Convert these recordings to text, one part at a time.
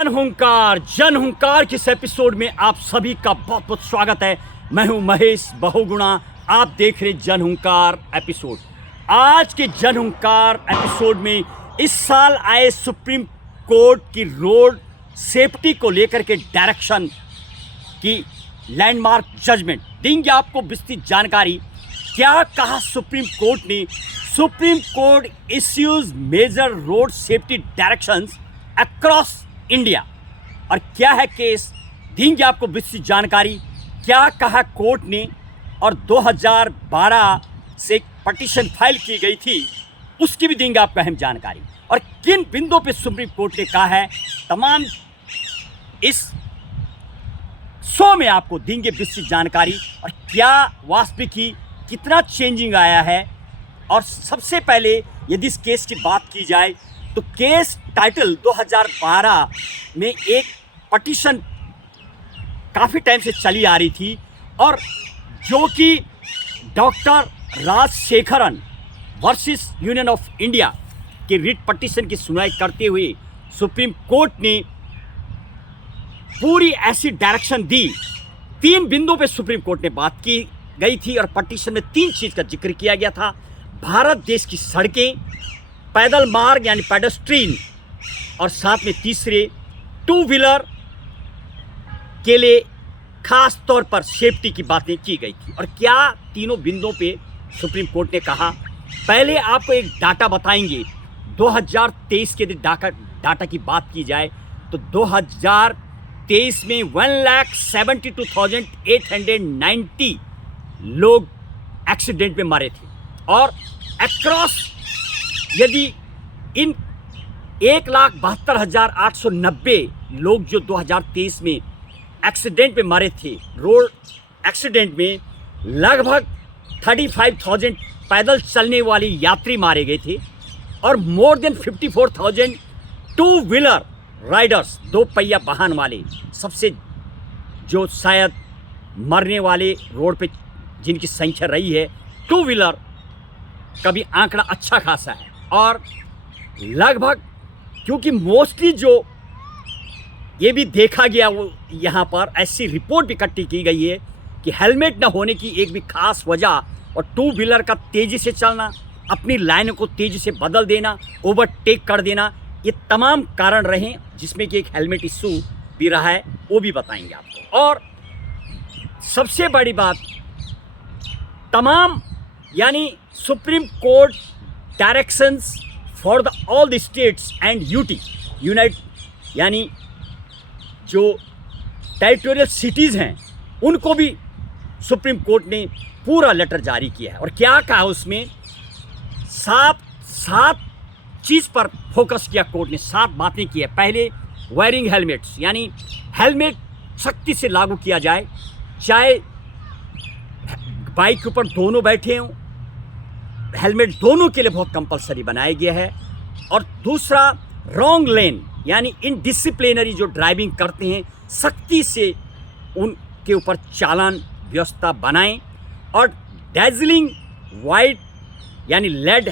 जन हुंकार के इस एपिसोड में आप सभी का बहुत बहुत स्वागत है। मैं हूं महेश बहुगुणा, आप देख रहे जन हुंकार एपिसोड। आज के जन हुंकार एपिसोड में इस साल आए सुप्रीम कोर्ट की रोड सेफ्टी को लेकर के डायरेक्शन की लैंडमार्क जजमेंट देंगे आपको विस्तृत जानकारी। क्या कहा सुप्रीम कोर्ट ने? Supreme court issues major road safety directions across India, और क्या है केस, देंगे आपको विस्तृत जानकारी। क्या कहा कोर्ट ने, और 2012 से पटिशन फाइल की गई थी उसकी भी देंगे आपको अहम जानकारी, और किन बिंदुओं पे सुप्रीम कोर्ट ने कहा है, तमाम इस शो में आपको देंगे विस्तृत जानकारी। और क्या वास्तविक कितना चेंजिंग आया है। और सबसे पहले यदि इस केस की बात की जाए तो केस टाइटल 2012 में एक पटिशन काफ़ी टाइम से चली आ रही थी, और जो कि doctor Rajasekharan versus union of India के रिट पटिशन की सुनवाई करते हुए सुप्रीम कोर्ट ने पूरी ऐसी डायरेक्शन दी। 3 बिंदुओं पे सुप्रीम कोर्ट ने बात की गई थी, और पटिशन में 3 चीज़ का जिक्र किया गया था। भारत देश की सड़कें, पैदल मार्ग यानी पेडेस्ट्रियन, और साथ में तीसरे 2 व्हीलर के लिए खास तौर पर सेफ्टी की बातें की गई थी। और क्या तीनों बिंदुओं पे सुप्रीम कोर्ट ने कहा, पहले आपको एक डाटा बताएंगे। 2023 के डाटा की बात की जाए तो 2023 में 1,72,890 लोग एक्सीडेंट में मरे थे, और अक्रॉस यदि इन 1,72,890 लोग जो 2023 में एक्सीडेंट में मरे थे, रोड एक्सीडेंट में लगभग 35,000 पैदल चलने वाले यात्री मारे गए थे, और मोर देन 54,000 2 व्हीलर राइडर्स, 2 पहिया वाहन वाले, सबसे जो शायद मरने वाले रोड पे जिनकी संख्या रही है 2 व्हीलर का भी आंकड़ा अच्छा खासा है। और लगभग क्योंकि मोस्टली जो ये भी देखा गया, वो यहाँ पर ऐसी रिपोर्ट भी इकट्ठी की गई है कि हेलमेट न होने की एक भी खास वजह, और 2 व्हीलर का तेज़ी से चलना, अपनी लाइनों को तेज़ी से बदल देना, ओवरटेक कर देना, ये तमाम कारण रहे, जिसमें कि एक हेलमेट इशू भी रहा है, वो भी बताएंगे आपको। और सबसे बड़ी बात, तमाम यानी supreme court directions for the all the states and unite यानी जो टेरिटोरियल सिटीज़ हैं उनको भी सुप्रीम कोर्ट ने पूरा लेटर जारी किया है। और क्या कहा उसमें, 7 चीज़ पर फोकस किया कोर्ट ने, 7 बातें की है। पहले वेयरिंग हेलमेट्स, यानी हेलमेट सख्ती से लागू किया जाए, चाहे बाइक के ऊपर दोनों बैठे हों, हेलमेट दोनों के लिए बहुत कंपलसरी बनाया गया है। और दूसरा, रॉन्ग लेन यानी इनडिसिप्लिनरी जो ड्राइविंग करते हैं, सख्ती से उनके ऊपर चालान व्यवस्था बनाएं। और डैजलिंग वाइट यानी लेड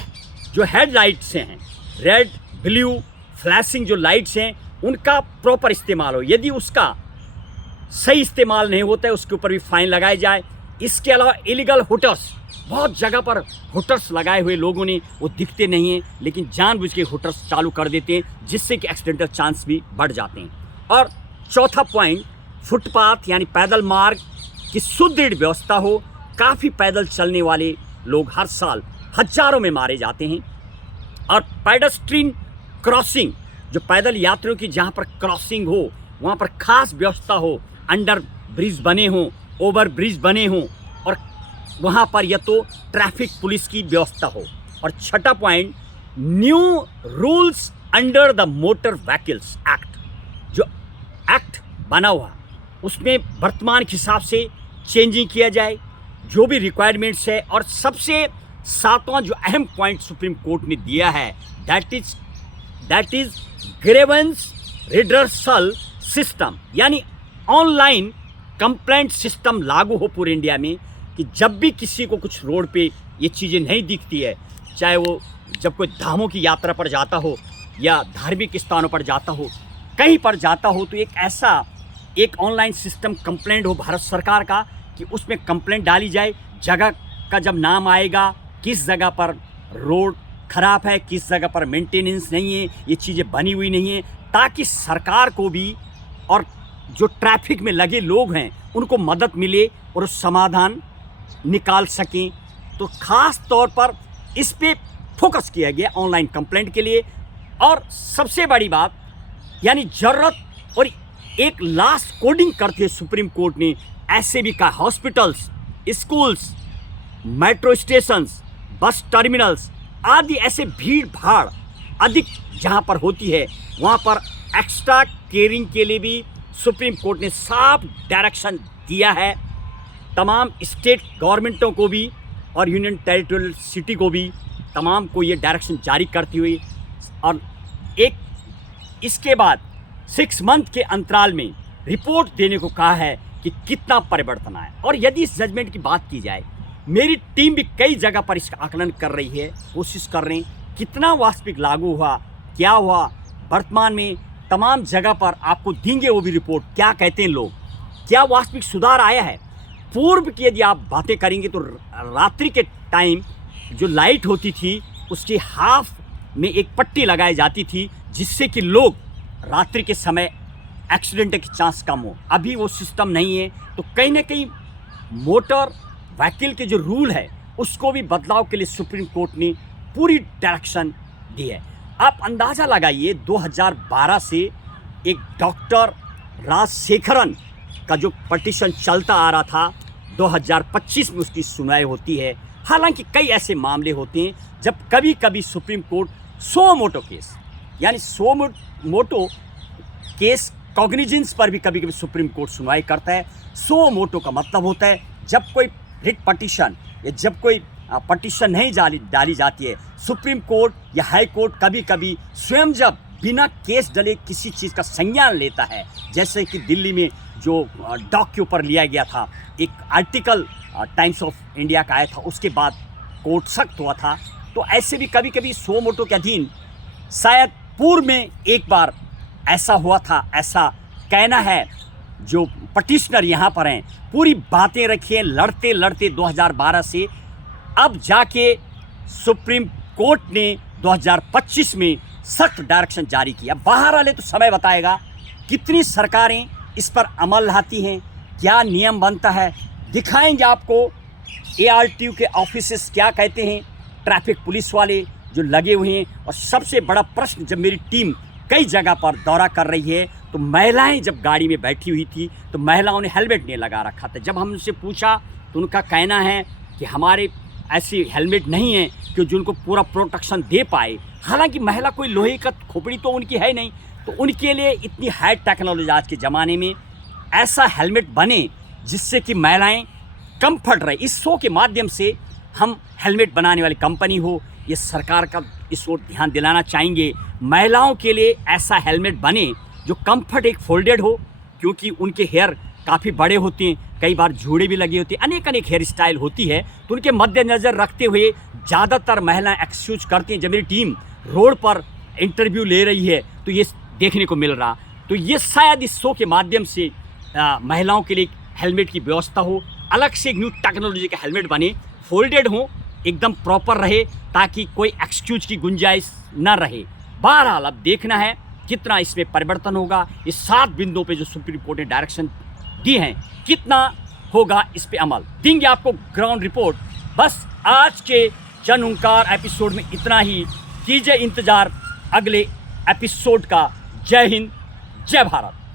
जो हेडलाइट्स हैं, रेड ब्लू फ्लैशिंग जो लाइट्स हैं, उनका प्रॉपर इस्तेमाल हो। यदि उसका सही इस्तेमाल नहीं होता है उसके ऊपर भी फाइन लगाया जाए। इसके अलावा इलीगल हुटर्स, बहुत जगह पर हुटर्स लगाए हुए लोगों ने, वो दिखते नहीं हैं लेकिन जानबूझ के हुटर्स चालू कर देते हैं, जिससे कि एक्सीडेंटल चांस भी बढ़ जाते हैं। और चौथा पॉइंट, फुटपाथ यानी पैदल मार्ग की सुदृढ़ व्यवस्था हो। काफ़ी पैदल चलने वाले लोग हर साल हजारों में मारे जाते हैं। और पेडेस्ट्रियन क्रॉसिंग, जो पैदल यात्रियों की जहाँ पर क्रॉसिंग हो वहाँ पर खास व्यवस्था हो, अंडर ब्रिज बने हों, ओवर ब्रिज बने हों, और वहाँ पर या तो ट्रैफिक पुलिस की व्यवस्था हो। और छठा point, new rules under the motor vehicles act, जो एक्ट बना हुआ उसमें वर्तमान के हिसाब से चेंजिंग किया जाए, जो भी रिक्वायरमेंट्स है। और सबसे 7वां जो अहम पॉइंट सुप्रीम कोर्ट ने दिया है, that is grievance redressal system, यानी ऑनलाइन कंप्लेंट सिस्टम लागू हो पूरे इंडिया में, कि जब भी किसी को कुछ रोड पे ये चीज़ें नहीं दिखती है, चाहे वो जब कोई धामों की यात्रा पर जाता हो या धार्मिक स्थानों पर जाता हो, कहीं पर जाता हो तो एक ऑनलाइन सिस्टम कंप्लेंट हो भारत सरकार का कि उसमें कंप्लेंट डाली जाए, जगह का जब नाम आएगा, किस जगह पर रोड खराब है, किस जगह पर मेंटेनेंस नहीं है, ये चीज़ें बनी हुई नहीं है, ताकि सरकार को भी और जो ट्रैफिक में लगे लोग हैं उनको मदद मिले और समाधान निकाल सकें। तो ख़ास तौर पर इस पे फोकस किया गया ऑनलाइन कंप्लेंट के लिए। और सबसे बड़ी बात यानी ज़रूरत और एक लास्ट कोडिंग करते सुप्रीम कोर्ट ने ऐसे भी कहा, हॉस्पिटल्स, स्कूल्स, मेट्रो स्टेशंस, बस टर्मिनल्स आदि ऐसे भीड़ भाड़ अधिक जहां पर होती है वहां पर एक्स्ट्रा केयरिंग के लिए भी सुप्रीम कोर्ट ने साफ डायरेक्शन दिया है। तमाम स्टेट गवर्नमेंटों को भी और यूनियन टेरिटोरियल सिटी को भी तमाम को ये डायरेक्शन जारी करती हुई और इसके बाद 6 मंथ के अंतराल में रिपोर्ट देने को कहा है कि कितना परिवर्तन आया। और यदि इस जजमेंट की बात की जाए, मेरी टीम भी कई जगह पर इसका आकलन कर रही है, कोशिश कर रहे हैं कितना वास्तविक लागू हुआ, क्या हुआ वर्तमान में, तमाम जगह पर आपको देंगे वो भी रिपोर्ट, क्या कहते हैं लोग, क्या वास्तविक सुधार आया है। पूर्व की यदि आप बातें करेंगे तो रात्रि के टाइम जो लाइट होती थी उसके हाफ में एक पट्टी लगाई जाती थी जिससे कि लोग रात्रि के समय एक्सीडेंट के चांस कम हो। अभी वो सिस्टम नहीं है, तो कहीं ना कहीं मोटर व्हीकल के जो रूल है उसको भी बदलाव के लिए सुप्रीम कोर्ट ने पूरी डायरेक्शन दी है। आप अंदाज़ा लगाइए 2012 से एक डॉक्टर राजशेखरन का जो पटिशन चलता आ रहा था, 2025 में उसकी सुनवाई होती है। हालांकि कई ऐसे मामले होते हैं जब कभी कभी सुप्रीम कोर्ट सो मोटो केस यानी सो मोटो केस कॉग्निजेंस पर भी कभी कभी सुप्रीम कोर्ट सुनवाई करता है। सो मोटो का मतलब होता है जब कोई रिट पटिशन या जब कोई पटिशन नहीं डाली जाती है, सुप्रीम कोर्ट या हाई कोर्ट कभी कभी स्वयं जब बिना केस डले किसी चीज़ का संज्ञान लेता है, जैसे कि दिल्ली में जो डॉग के ऊपर लिया गया था, एक आर्टिकल टाइम्स ऑफ इंडिया का आया था, उसके बाद कोर्ट सख्त हुआ था। तो ऐसे भी कभी कभी सो मोटो के अधीन शायद पूर्व में एक बार ऐसा हुआ था, ऐसा कहना है जो पटिशनर यहाँ पर हैं। पूरी बातें रखिए, लड़ते लड़ते 2012 से अब जाके सुप्रीम कोर्ट ने 2025 में सख्त डायरेक्शन जारी किया। बाहर वाले तो समय बताएगा कितनी सरकारें इस पर अमल लाती हैं, क्या नियम बनता है, दिखाएंगे आपको। ARTU के ऑफिसेस क्या कहते हैं, ट्रैफिक पुलिस वाले जो लगे हुए हैं। और सबसे बड़ा प्रश्न, जब मेरी टीम कई जगह पर दौरा कर रही है तो महिलाएं जब गाड़ी में बैठी हुई थी तो महिलाओं ने हेलमेट नहीं लगा रखा था। जब हम उनसे पूछा तो उनका कहना है कि हमारे ऐसी हेलमेट नहीं है कि जिनको पूरा प्रोटेक्शन दे पाए। हालांकि महिला कोई लोहे का खोपड़ी तो उनकी है नहीं, तो उनके लिए इतनी हाई टेक्नोलॉजी आज के ज़माने में ऐसा हेलमेट बने जिससे कि महिलाएं कंफर्ट रहे। इस शो के माध्यम से हम हेलमेट बनाने वाली कंपनी हो, ये सरकार का इस ओर ध्यान दिलाना चाहेंगे। महिलाओं के लिए ऐसा हेलमेट बने जो कंफर्ट एक फोल्डेड हो, क्योंकि उनके हेयर काफ़ी बड़े होते हैं, कई बार जूड़े भी लगे होते हैं, अनेक हेयर स्टाइल होती है। तो उनके मद्देनज़र रखते हुए ज़्यादातर महिलाएं एक्सक्यूज करती हैं। जब मेरी टीम रोड पर इंटरव्यू ले रही है तो ये देखने को मिल रहा। तो ये शायद इस शो के माध्यम से महिलाओं के लिए हेलमेट की व्यवस्था हो, अलग से एक न्यू टेक्नोलॉजी का हेलमेट बने, फोल्डेड हो, एकदम प्रॉपर रहे, ताकि कोई एक्सक्यूज की गुंजाइश न रहे। बहरहाल अब देखना है कितना इसमें परिवर्तन होगा। इस 7 बिंदुओं पे जो सुप्रीम कोर्ट ने डायरेक्शन दी हैं, कितना होगा इस पे अमल, देंगे आपको ग्राउंड रिपोर्ट। बस आज के जन हुंकार एपिसोड में इतना ही। कीजिए इंतजार अगले एपिसोड का। जय हिंद, जय भारत।